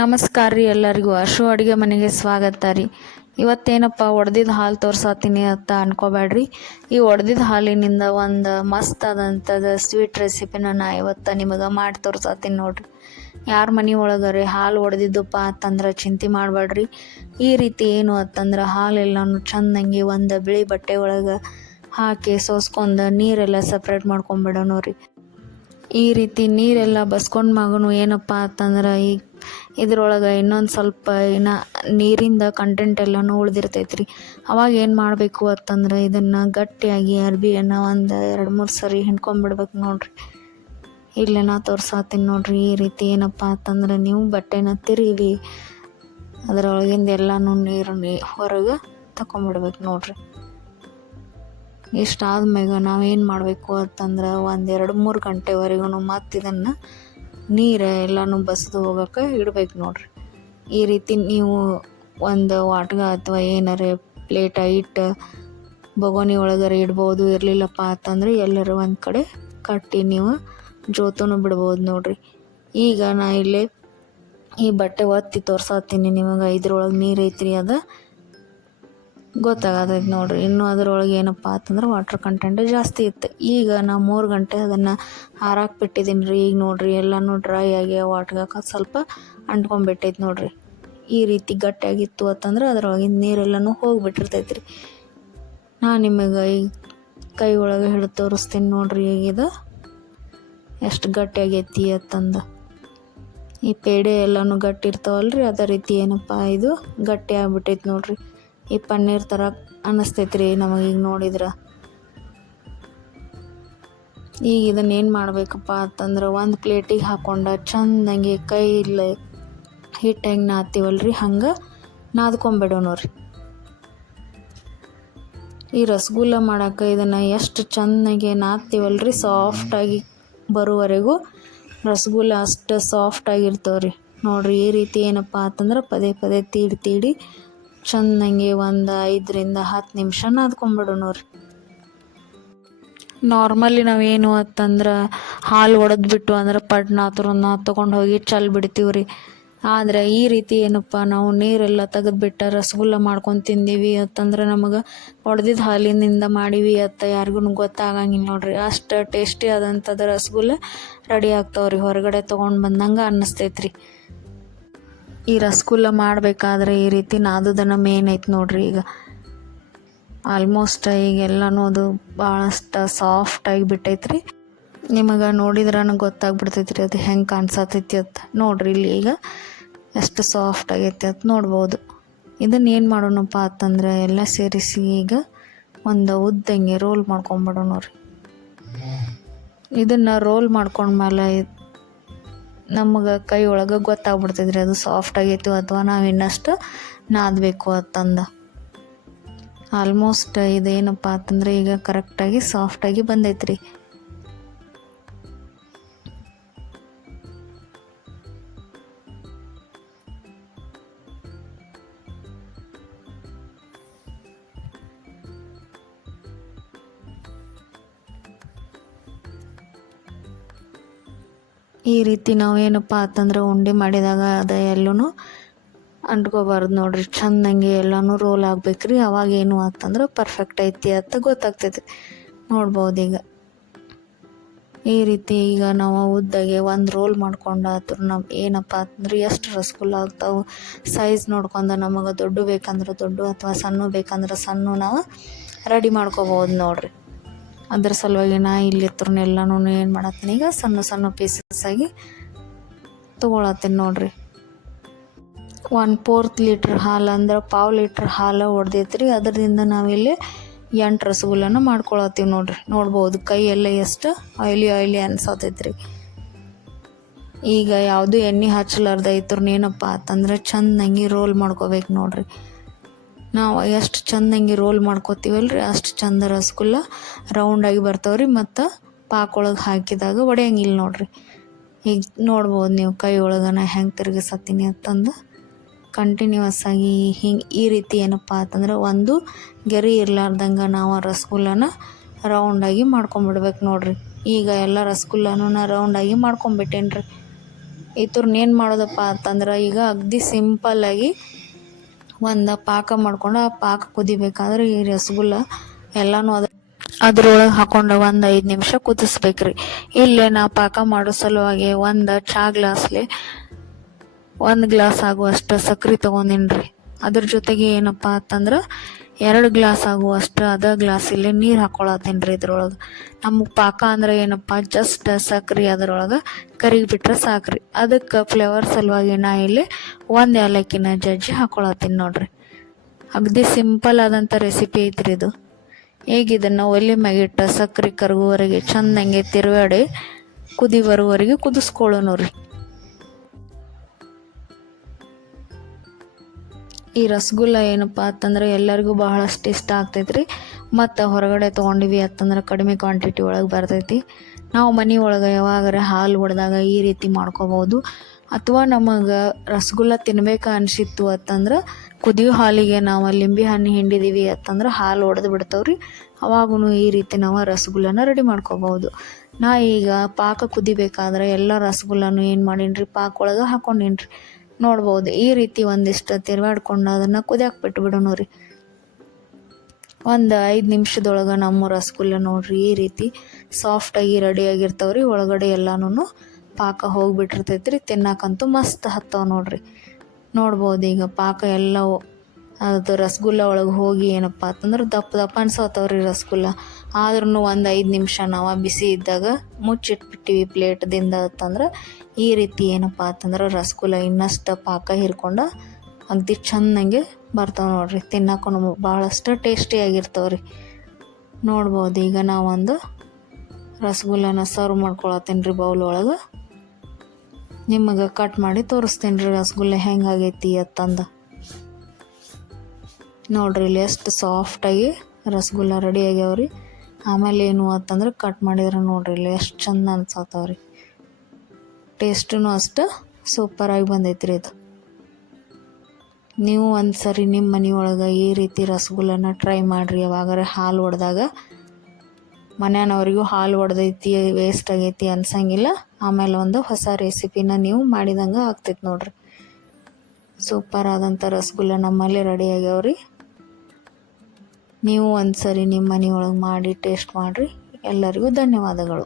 ನಮಸ್ಕಾರ ರೀ ಎಲ್ಲರಿಗೂ ಅಶು ಅಡುಗೆ ಮನೆಗೆ ಸ್ವಾಗತ ರೀ. ಇವತ್ತೇನಪ್ಪ ಒಡೆದಿದ್ದ ಹಾಲು ತೋರ್ಸತ್ತೀನಿ ಅಂತ ಅನ್ಕೋಬೇಡ್ರಿ. ಈ ಒಡೆದಿದ್ದ ಹಾಲಿನಿಂದ ಒಂದು ಮಸ್ತ್ ಆದಂಥದ್ದು ಸ್ವೀಟ್ ರೆಸಿಪಿನ ನಾ ಇವತ್ತು ನಿಮಗೆ ಮಾಡಿ ತೋರ್ಸತ್ತೀನಿ ನೋಡ್ರಿ. ಯಾರ ಮನೆ ಒಳಗರೆ ಹಾಲು ಒಡೆದಿದ್ದಪ್ಪ ಅಂತಂದ್ರೆ ಚಿಂತೆ ಮಾಡಬೇಡ್ರಿ. ಈ ರೀತಿ ಏನು ಅಂತಂದ್ರೆ ಹಾಲೆಲ್ಲನೂ ಚೆಂದಂಗೆ ಒಂದು ಬಿಳಿ ಬಟ್ಟೆ ಒಳಗೆ ಹಾಕಿ ಸೋಸ್ಕೊಂಡು ನೀರೆಲ್ಲ ಸಪ್ರೇಟ್ ಮಾಡ್ಕೊಂಬಿಡೋಣ ರೀ. ಈ ರೀತಿ ನೀರೆಲ್ಲ ಬಸ್ಕೊಂಡು ಮಗನು ಏನಪ್ಪ ಅಂತಂದ್ರೆ ಇದ್ರೊಳಗೆ ಇನ್ನೊಂದು ಸ್ವಲ್ಪ ನೀರಿಂದ ಕಂಟೆಂಟ್ ಎಲ್ಲನೂ ಉಳ್ದಿರ್ತೈತ್ರಿ. ಅವಾಗ ಏನು ಮಾಡಬೇಕು ಅಂತಂದ್ರೆ ಇದನ್ನು ಗಟ್ಟಿಯಾಗಿ ಅರ್ಬಿಯನ್ನು ಒಂದು 2-3 ಸರಿ ಹಿಂಡ್ಕೊಂಬಿಡ್ಬೇಕು ನೋಡ್ರಿ. ಇಲ್ಲೇ ನಾ ತೋರ್ಸಾತೀನಿ ನೋಡ್ರಿ. ಈ ರೀತಿ ಏನಪ್ಪ ಅಂತಂದ್ರೆ ನೀವು ಬಟ್ಟೆನ ತಿರುವಿ ಅದರೊಳಗಿಂದ ಎಲ್ಲನೂ ನೀರು ಹೊರಗೆ ತಗೊಂಬಿಡ್ಬೇಕು ನೋಡ್ರಿ. ಇಷ್ಟಾದ್ಮ್ಯಾಗ ನಾವೇನು ಮಾಡಬೇಕು ಅಂತಂದ್ರೆ 1-2-3 ಗಂಟೆವರೆಗೂ ಮತ್ತು ಇದನ್ನು ನೀರು ಎಲ್ಲನೂ ಬಸಿದು ಹೋಗೋಕೆ ಇಡ್ಬೇಕು ನೋಡ್ರಿ. ಈ ರೀತಿ ನೀವು ಒಂದು ವಾಟ್ಗ ಅಥವಾ ಏನಾರೇ ಪ್ಲೇಟ ಇಟ್ಟು ಬೊಗೋನಿ ಒಳಗರೆ ಇಡ್ಬೋದು. ಇರಲಿಲ್ಲಪ್ಪ ಅಂತಂದ್ರೆ ಎಲ್ಲರೂ ಒಂದು ಕಡೆ ಕಟ್ಟಿ ನೀವು ಜೋತನು ಬಿಡ್ಬೋದು ನೋಡ್ರಿ. ಈಗ ನಾ ಇಲ್ಲಿ ಈ ಬಟ್ಟೆ ಒತ್ತಿ ತೋರ್ಸಾತೀನಿ ನಿಮಗೆ. ಇದ್ರೊಳಗೆ ನೀರು ಐತ್ರಿ, ಅದು ಗೊತ್ತಾಗತೈತೆ ನೋಡ್ರಿ. ಇನ್ನು ಅದರೊಳಗೆ ಏನಪ್ಪ ಅಂತಂದ್ರೆ ವಾಟ್ರ್ ಕಂಟೆಂಟ್ ಜಾಸ್ತಿ ಇತ್ತು. ಈಗ ನಾ 3 ಗಂಟೆ ಅದನ್ನು ಹಾರಾಕ್ ಬಿಟ್ಟಿದ್ದೀನಿ ರೀ. ಈಗ ನೋಡ್ರಿ ಎಲ್ಲನೂ ಡ್ರೈ ಆಗಿ ವಾಟ್ಗಕ್ಕೆ ಸ್ವಲ್ಪ ಅಂಟ್ಕೊಂಡ್ಬಿಟ್ಟೈತೆ ನೋಡ್ರಿ. ಈ ರೀತಿ ಗಟ್ಟಿಯಾಗಿತ್ತು ಅಂತಂದ್ರೆ ಅದರೊಳಗಿನ ನೀರೆಲ್ಲನೂ ಹೋಗಿಬಿಟ್ಟಿರ್ತೈತೆ ರೀ. ನಾ ನಿಮಗೆ ಈ ಕೈ ಒಳಗೆ ಹಿಡಿದು ತೋರಿಸ್ತೀನಿ ನೋಡ್ರಿ. ಈಗಿದು ಎಷ್ಟು ಗಟ್ಟಿಯಾಗೈತಿ ಅಂತಂದು. ಈ ಪೇಡೆ ಎಲ್ಲನೂ ಗಟ್ಟಿ ಇರ್ತಾವಲ್ರಿ, ಅದೇ ರೀತಿ ಏನಪ್ಪ ಇದು ಗಟ್ಟಿ ಆಗ್ಬಿಟ್ಟೈತೆ ನೋಡ್ರಿ. ಈ ಪನ್ನೀರ್ ಥರ ಅನ್ನಿಸ್ತೈತೆ ರೀ ನಮಗೀಗ ನೋಡಿದ್ರೆ. ಈಗ ಇದನ್ನು ಏನು ಮಾಡಬೇಕಪ್ಪ ಅಂತಂದ್ರೆ ಒಂದು ಪ್ಲೇಟಿಗೆ ಹಾಕ್ಕೊಂಡು ಚೆಂದಂಗೆ ಕೈಯಲ್ಲಿ ಹಿಟ್ಟು ಹೆಂಗೆ ನಾದ್ತೀವಲ್ರಿ ಹಂಗೆ ನಾದ್ಕೊಂಬಿಡೋಣ ರೀ. ಈ ರಸಗುಲ್ಲ ಮಾಡೋಕೆ ಇದನ್ನು ಎಷ್ಟು ಚೆನ್ನಾಗಿ ನಾದ್ತೀವಲ್ರಿ, ಸಾಫ್ಟಾಗಿ ಬರೋವರೆಗೂ ರಸಗುಲ್ಲ ಅಷ್ಟು ಸಾಫ್ಟಾಗಿರ್ತಾವ್ರಿ ನೋಡ್ರಿ. ಈ ರೀತಿ ಏನಪ್ಪ ಅಂತಂದ್ರೆ ಪದೇ ಪದೇ ತೀಡಿ ಚೆಂದಂಗೆ ಒಂದು 5-10 ನಿಮಿಷ ನಾದ್ಕೊಂಬಿಡೋಣ ರೀ. ನಾರ್ಮಲಿ ನಾವೇನು ಅಂತಂದ್ರೆ ಹಾಲು ಒಡೆದ್ಬಿಟ್ಟು ಅಂದ್ರೆ ಪಡ್ನ ತೊಗೊಂಡು ಹೋಗಿ ಬಿಡ್ತೀವಿ ರೀ. ಆದರೆ ಈ ರೀತಿ ಏನಪ್ಪ ನಾವು ನೀರೆಲ್ಲ ತೆಗೆದ್ಬಿಟ್ಟು ರಸಗುಲ್ಲ ಮಾಡ್ಕೊಂಡು ತಿಂದೀವಿ ಅಂತಂದ್ರೆ ನಮಗೆ ಒಡೆದಿದ್ದ ಹಾಲಿನಿಂದ ಮಾಡೀವಿ ಅಂತ ಯಾರಿಗೂ ಗೊತ್ತಾಗಂಗಿಲ್ಲ ನೋಡ್ರಿ. ಅಷ್ಟು ಟೇಸ್ಟಿ ಆದಂಥದ್ದು ರಸಗುಲ್ಲ ರೆಡಿ ಆಗ್ತಾವ್ರಿ. ಹೊರಗಡೆ ತೊಗೊಂಡು ಬಂದಂಗೆ ಅನ್ನಿಸ್ತೈತೆ ರೀ. ಈ ರಸಗುಲ್ಲ ಮಾಡಬೇಕಾದ್ರೆ ಈ ರೀತಿ ನಾದೋದನ್ನು ಮೇನ್ ಐತೆ ನೋಡ್ರಿ. ಈಗ ಆಲ್ಮೋಸ್ಟ್ ಈಗೆಲ್ಲನೂ ಅದು ಭಾಳಷ್ಟು ಸಾಫ್ಟಾಗಿ ಬಿಟ್ಟೈತ್ರಿ. ನಿಮಗೆ ನೋಡಿದ್ರೆ ಗೊತ್ತಾಗ್ಬಿಡ್ತೈತೆ ರೀ ಅದು ಹೆಂಗೆ ಕಾಣಿಸತೈತಿ ಅಂತ ನೋಡ್ರಿ. ಇಲ್ಲಿ ಈಗ ಎಷ್ಟು ಸಾಫ್ಟ್ ಆಗೈತಿ ಅಂತ ನೋಡ್ಬೋದು. ಇದನ್ನು ಏನು ಮಾಡೋಣಪ್ಪ ಅಂತಂದ್ರೆ ಎಲ್ಲ ಸೇರಿಸಿ ಈಗ ಒಂದು ಉದ್ದಂಗೆ ರೋಲ್ ಮಾಡ್ಕೊಂಬಿಡೋಣ ರೀ. ಇದನ್ನು ರೋಲ್ ಮಾಡ್ಕೊಂಡ್ಮೇಲೆ ನಮಗೆ ಕೈ ಒಳಗೆ ಗೊತ್ತಾಗ್ಬಿಡ್ತೈತೆ ರೀ ಅದು ಸಾಫ್ಟ್ ಆಗೈತಿ ಅಥವಾ ನಾವು ಇನ್ನಷ್ಟು ನಾದಬೇಕು ಅಂತಂದು. ಆಲ್ಮೋಸ್ಟ್ ಇದೇನಪ್ಪ ಅಂತಂದ್ರೆ ಈಗ ಕರೆಕ್ಟಾಗಿ ಸಾಫ್ಟಾಗಿ ಬಂದೈತೆ ರೀ. ಈ ರೀತಿ ನಾವು ಏನಪ್ಪ ಅಂತಂದ್ರೆ ಉಂಡೆ ಮಾಡಿದಾಗ ಅದು ಎಲ್ಲೂ ಅಂಟ್ಕೋಬಾರ್ದು ನೋಡ್ರಿ. ಚೆಂದಂಗೆ ಎಲ್ಲನೂ ರೋಲ್ ಆಗ್ಬೇಕ್ರಿ. ಅವಾಗ ಏನು ಅಂತಂದ್ರೆ ಪರ್ಫೆಕ್ಟ್ ಐತಿ ಅಂತ ಗೊತ್ತಾಗ್ತೈತಿ ನೋಡ್ಬೋದು. ಈಗ ಈ ರೀತಿ ಈಗ ನಾವು ಉದ್ದಾಗೆ ಒಂದು ರೋಲ್ ಮಾಡ್ಕೊಂಡು ಆತರ ನಾವು ಏನಪ್ಪ ಅಂತಂದ್ರೆ ಎಷ್ಟು ರಸಗುಲ್ಲ ಆಗ್ತಾವೆ ಸೈಜ್ ನೋಡ್ಕೊಂಡು ನಮಗೆ ದೊಡ್ಡ ಬೇಕಂದ್ರೆ ದೊಡ್ಡ ಅಥವಾ ಸಣ್ಣ ಬೇಕಂದ್ರೆ ಸಣ್ಣ ನಾವು ರೆಡಿ ಮಾಡ್ಕೋಬೋದು ನೋಡ್ರಿ. ಅದ್ರ ಸಲುವಾಗಿ ನಾ ಇಲ್ಲಿ ಎಲ್ಲನೂ ಏನು ಮಾಡತ್ತೀನಿ ಈಗ ಸಣ್ಣ ಪೀಸಸ್ ಆಗಿ ತೊಗೊಳತ್ತೀನಿ ನೋಡ್ರಿ. 1/4 ಲೀಟ್ರ್ ಹಾಲು ಅಂದ್ರೆ 1/2 ಲೀಟ್ರ್ ಹಾಲು ಹೊಡೆದೈತ್ರಿ. ಅದರಿಂದ ನಾವಿಲ್ಲಿ 8 ರಸಗುಲ್ಲನ ಮಾಡ್ಕೊಳತ್ತೀವಿ ನೋಡ್ರಿ. ನೋಡ್ಬೋದು ಕೈ ಎಲ್ಲ ಎಷ್ಟು ಆಯ್ಲಿ ಅನ್ಸತೈತ್ರಿ. ಈಗ ಯಾವುದು ಎಣ್ಣೆ ಹಚ್ಚಲಾರ್ದ ಏನಪ್ಪ ಅಂತಂದ್ರೆ ಚೆಂದಂಗೆ ರೋಲ್ ಮಾಡ್ಕೋಬೇಕು ನೋಡ್ರಿ. ನಾವು ಎಷ್ಟು ಚೆಂದಂಗೆ ರೋಲ್ ಮಾಡ್ಕೋತೀವಲ್ರಿ ಅಷ್ಟು ಚಂದ ರಸಗುಲ್ಲ ರೌಂಡಾಗಿ ಬರ್ತಾವ್ರಿ. ಮತ್ತು ಪಾಕೊಳಗೆ ಹಾಕಿದಾಗ ಒಡೆಯಂಗಿಲ್ಲ ನೋಡ್ರಿ. ಈಗ ನೋಡ್ಬೋದು ನೀವು ಕೈ ಒಳಗನ ಹೆಂಗೆ ತಿರುಗಿಸತ್ತೀನಿ ಅಂತಂದು ಕಂಟಿನ್ಯೂಸ್ ಆಗಿ ಹಿಂಗೆ ಈ ರೀತಿ ಏನಪ್ಪ ಅಂತಂದ್ರೆ ಒಂದು ಗೆರೆ ಇರ್ಲಾರ್ದಂಗೆ ನಾವು ರಸಗುಲ್ಲನ ರೌಂಡಾಗಿ ಮಾಡ್ಕೊಂಬಿಡ್ಬೇಕು ನೋಡ್ರಿ. ಈಗ ಎಲ್ಲ ರಸಗುಲ್ಲನೂ ನಾ ರೌಂಡಾಗಿ ಮಾಡ್ಕೊಂಬಿಟ್ಟೇನಿ ರೀ. ಇದ್ರನ್ನೇನು ಮಾಡೋದಪ್ಪ ಅಂತಂದ್ರೆ ಈಗ ಅಗದಿ ಸಿಂಪಲ್ಲಾಗಿ ಒಂದು ಪಾಕ ಮಾಡ್ಕೊಂಡು ಆ ಪಾಕ ಕುದಿಬೇಕಾದ್ರೆ ಈ ರಸಗುಲ್ಲ ಎಲ್ಲನೂ ಅದ್ರೊಳಗೆ ಹಾಕೊಂಡು ಒಂದು 5 ನಿಮಿಷ ಕುದಿಸ್ಬೇಕ್ರಿ. ಇಲ್ಲೇ ನಾ ಪಾಕ ಮಾಡೋ ಸಲುವಾಗಿ ಒಂದು ಚಹಾ ಗ್ಲಾಸ್ಲಿ 1 ಗ್ಲಾಸ್ ಆಗುವಷ್ಟು ಸಕ್ರೆ ತೊಗೊಂಡಿನ್ರಿ. ಅದ್ರ ಜೊತೆಗೆ ಏನಪ್ಪ ಅಂತಂದ್ರೆ 2 ಗ್ಲಾಸ್ ಆಗುವಷ್ಟು ಅದ ಗ್ಲಾಸಲ್ಲಿ ನೀರು ಹಾಕ್ಕೊಳತ್ತೀನಿ ರೀ. ಇದ್ರೊಳಗೆ ನಮಗೆ ಪಾಕ ಅಂದ್ರೆ ಏನಪ್ಪ, ಜಸ್ಟ್ ಸಕ್ರೆ ಅದ್ರೊಳಗೆ ಕರಿಗಿಬಿಟ್ರೆ ಸಾಕ್ರಿ. ಅದಕ್ಕೆ ಫ್ಲೇವರ್ ಸಲುವಾಗಿ ನಾ ಇಲ್ಲಿ 1 ಏಲಕ್ಕಿನ ಜಜ್ಜಿ ಹಾಕ್ಕೊಳತ್ತೀನಿ ನೋಡ್ರಿ. ಅಗದಿ ಸಿಂಪಲ್ ಆದಂಥ ರೆಸಿಪಿ ಐತ್ರಿ ಇದು. ಈಗ ಇದನ್ನು ಒಲೆ ಮ್ಯಾಗಿಟ್ಟು ಸಕ್ರೆ ಕರಗುವವರೆಗೆ ಚೆಂದಂಗೆ ತಿರುವಾಡಿ ಕುದಿ ಬರುವವರೆಗೆ ಕುದಿಸ್ಕೊಳ್ಳೋಣ ರೀ. ಈ ರಸಗುಲ್ಲ ಏನಪ್ಪ ಅಂತಂದ್ರೆ ಎಲ್ಲರಿಗೂ ಬಹಳಷ್ಟು ಇಷ್ಟ ಆಗ್ತೈತ್ರಿ. ಮತ್ತು ಹೊರಗಡೆ ತೊಗೊಂಡಿವಿ ಅಂತಂದ್ರೆ ಕಡಿಮೆ ಕ್ವಾಂಟಿಟಿ ಒಳಗೆ ಬರ್ತೈತಿ. ನಾವು ಮನೆ ಒಳಗೆ ಯಾವಾಗಾರ ಹಾಲು ಒಡೆದಾಗ ಈ ರೀತಿ ಮಾಡ್ಕೋಬೋದು. ಅಥವಾ ನಮಗೆ ರಸಗುಲ್ಲ ತಿನ್ಬೇಕು ಅನಿಸಿತ್ತು ಅಂತಂದ್ರೆ ಕುದಿಯೋ ಹಾಲಿಗೆ ನಾವು ಲಿಂಬೆ ಹಣ್ಣು ಹಿಂಡಿದೀವಿ ಅಂತಂದ್ರೆ ಹಾಲು ಒಡೆದು ಬಿಡ್ತಾವ್ರಿ. ಅವಾಗೂ ಈ ರೀತಿ ನಾವು ರಸಗುಲ್ಲನ ರೆಡಿ ಮಾಡ್ಕೋಬೋದು. ನಾ ಈಗ ಪಾಕ ಕುದಿಬೇಕಾದ್ರೆ ಎಲ್ಲ ರಸಗುಲ್ಲನೂ ಏನು ಮಾಡೀನಿ ಪಾಕ ಒಳಗೆ ಹಾಕೊಂಡೀನಿ. ನೋಡ್ಬೋದು ಈ ರೀತಿ ಒಂದಿಷ್ಟು ತಿರುವಾಡ್ಕೊಂಡು ಅದನ್ನು ಕುದಿಯಾಕೆ ಬಿಟ್ಬಿಡೋಣ ರೀ. ಒಂದು 5 ನಿಮಿಷದೊಳಗೆ ನಮ್ಮ ರಸಗುಲ್ಲ ನೋಡ್ರಿ ಈ ರೀತಿ ಸಾಫ್ಟಾಗಿ ರೆಡಿಯಾಗಿರ್ತಾವ್ರಿ. ಒಳಗಡೆ ಎಲ್ಲನೂ ಪಾಕ ಹೋಗಿಬಿಟ್ಟಿರ್ತೈತ್ರಿ. ತಿನ್ನಕ್ಕಂತೂ ಮಸ್ತ್ ಹತ್ತಾವ ನೋಡ್ರಿ. ನೋಡ್ಬೋದು ಈಗ ಪಾಕ ಎಲ್ಲ ಅದು ರಸಗುಲ್ಲ ಒಳಗೆ ಹೋಗಿ ಏನಪ್ಪ ಅಂತಂದ್ರೆ ದಪ್ಪ ದಪ್ಪ ಅನ್ಸತ್ತವ್ರಿ ರಸಗುಲ್ಲ. ಆದ್ರೂ ಒಂದು 5 ನಿಮಿಷ ನಾವು ಬಿಸಿ ಇದ್ದಾಗ ಮುಚ್ಚಿಟ್ಬಿಟ್ಟಿವಿ ಪ್ಲೇಟ್ದಿಂದ ಅಂತಂದ್ರೆ ಈ ರೀತಿ ಏನಪ್ಪ ಅಂತಂದ್ರೆ ರಸಗುಲ್ಲ ಇನ್ನಷ್ಟು ಪಾಕ ಹಿರ್ಕೊಂಡು ಅಗದಿ ಚೆಂದಂಗೆ ಬರ್ತಾವೆ ನೋಡ್ರಿ. ತಿನ್ನಕ್ಕೂ ಭಾಳಷ್ಟು ಟೇಸ್ಟಿಯಾಗಿರ್ತಾವ್ರಿ. ನೋಡ್ಬೋದು ಈಗ ನಾವೊಂದು ರಸಗುಲ್ಲನ ಸರ್ವ್ ಮಾಡ್ಕೊಳತ್ತೀನಿ ರೀ ಬೌಲ್ ಒಳಗೆ. ನಿಮಗೆ ಕಟ್ ಮಾಡಿ ತೋರಿಸ್ತೀನಿ ರೀ ರಸಗುಲ್ಲ ಹೆಂಗಾಗೈತಿ ಅಂತಂದು. ನೋಡ್ರಿ ಇಲ್ಲಿ ಎಷ್ಟು ಸಾಫ್ಟಾಗಿ ರಸಗುಲ್ಲ ರೆಡಿ ಆಗ್ಯಾವ್ರಿ. ಆಮೇಲೆ ಏನು ಅಂತಂದ್ರೆ ಕಟ್ ಮಾಡಿದ್ರೆ ನೋಡ್ರಿ ಇಲ್ಲಿ ಎಷ್ಟು ಚಂದ ಅನ್ಸತ್ತವ್ರಿ. ಟೇಸ್ಟೂ ಅಷ್ಟು ಸೂಪರಾಗಿ ಬಂದೈತ್ರಿ ಇದು. ನೀವು ಒಂದು ಸರಿ ನಿಮ್ಮ ಮನೆಯೊಳಗೆ ಈ ರೀತಿ ರಸಗುಲ್ಲನ ಟ್ರೈ ಮಾಡಿರಿ. ಯಾವಾಗಾರ ಹಾಲು ಒಡೆದಾಗ ಮನೆಯವ್ರಿಗೂ ಹಾಲು ಒಡೆದೈತಿ ವೇಸ್ಟ್ ಆಗೈತಿ ಅನ್ಸಂಗಿಲ್ಲ. ಆಮೇಲೆ ಒಂದು ಹೊಸ ರೆಸಿಪಿನ ನೀವು ಮಾಡಿದಂಗೆ ಆಗ್ತೈತೆ ನೋಡ್ರಿ. ಸೂಪರ್ ಆದಂಥ ರಸಗುಲ್ಲ ನಮ್ಮಲ್ಲಿ ರೆಡಿ ಆಗ್ಯಾವ್ರಿ. ನೀವು ಒಂದು ಸರಿ ನಿಮ್ಮ ಮನೆಯೊಳಗೆ ಮಾಡಿ ಟೇಸ್ಟ್ ಮಾಡಿರಿ. ಎಲ್ಲರಿಗೂ ಧನ್ಯವಾದಗಳು.